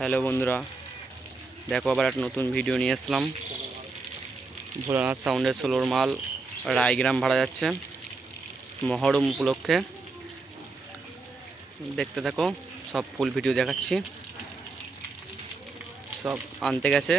Hello বন্ধুরা, দেখো আবার একটা নতুন ভিডিও নিয়ে আসলাম। ভোলানাথ সাউন্ডের সোলোর মাল রায়গ্রাম ভাড়া যাচ্ছে মহরম উপলক্ষে। দেখতে থাকো, সব ফুল ভিডিও দেখাচ্ছি। সব আনতে গেছে।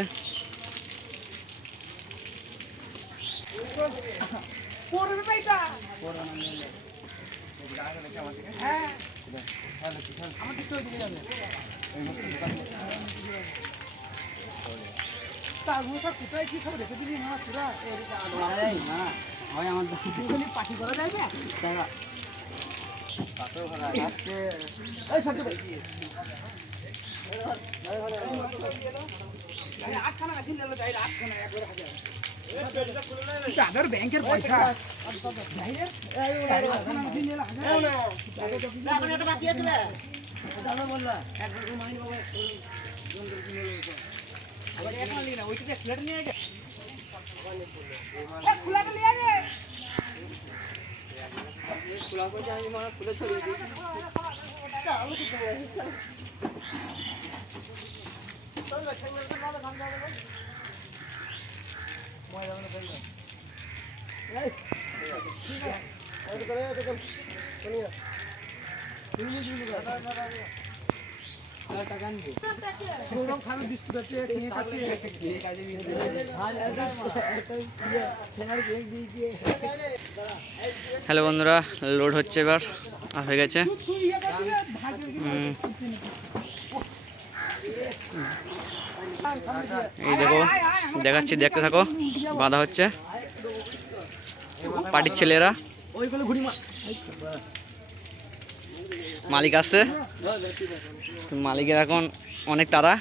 কোথায় কি সব রেখে দিবি না তোরা আমার পার্টি করা যায় না ব্যাংকের পয়সা হ্যালো বন্ধুরা, লোড হচ্ছে, এবার হয়ে গেছে। এই দেখো, দেখাচ্ছি, দেখতে থাকো। বাঁধা হচ্ছে পার্টির ছেলেরা। মালিক আসছে, মালিকের এখন অনেক তাড়া।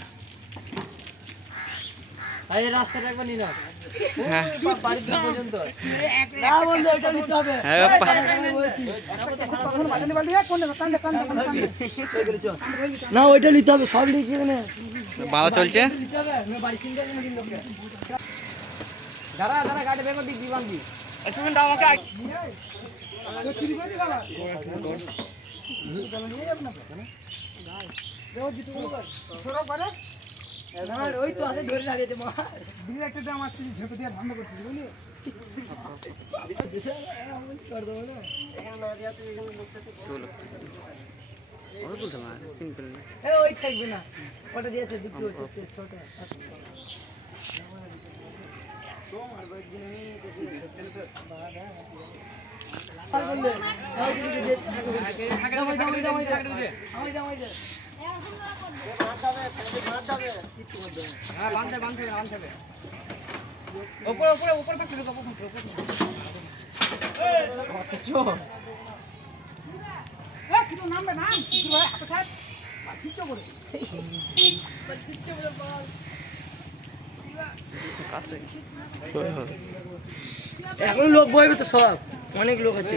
না ওইটা নিতে হবে, সব বাঁধা চলছে। ওই তো হাতে ধরে লাগিয়েছে মা একটা দাম আসছে ঝেপে দিয়ে ধান্দা করছিস বুঝলি ওই থাকবে না, ওটা দিয়েছে দুটো ছোট। এখন লোক বইবে তো, সব অনেক লোক আছে।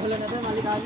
ভোলেনাথের মালিক আজ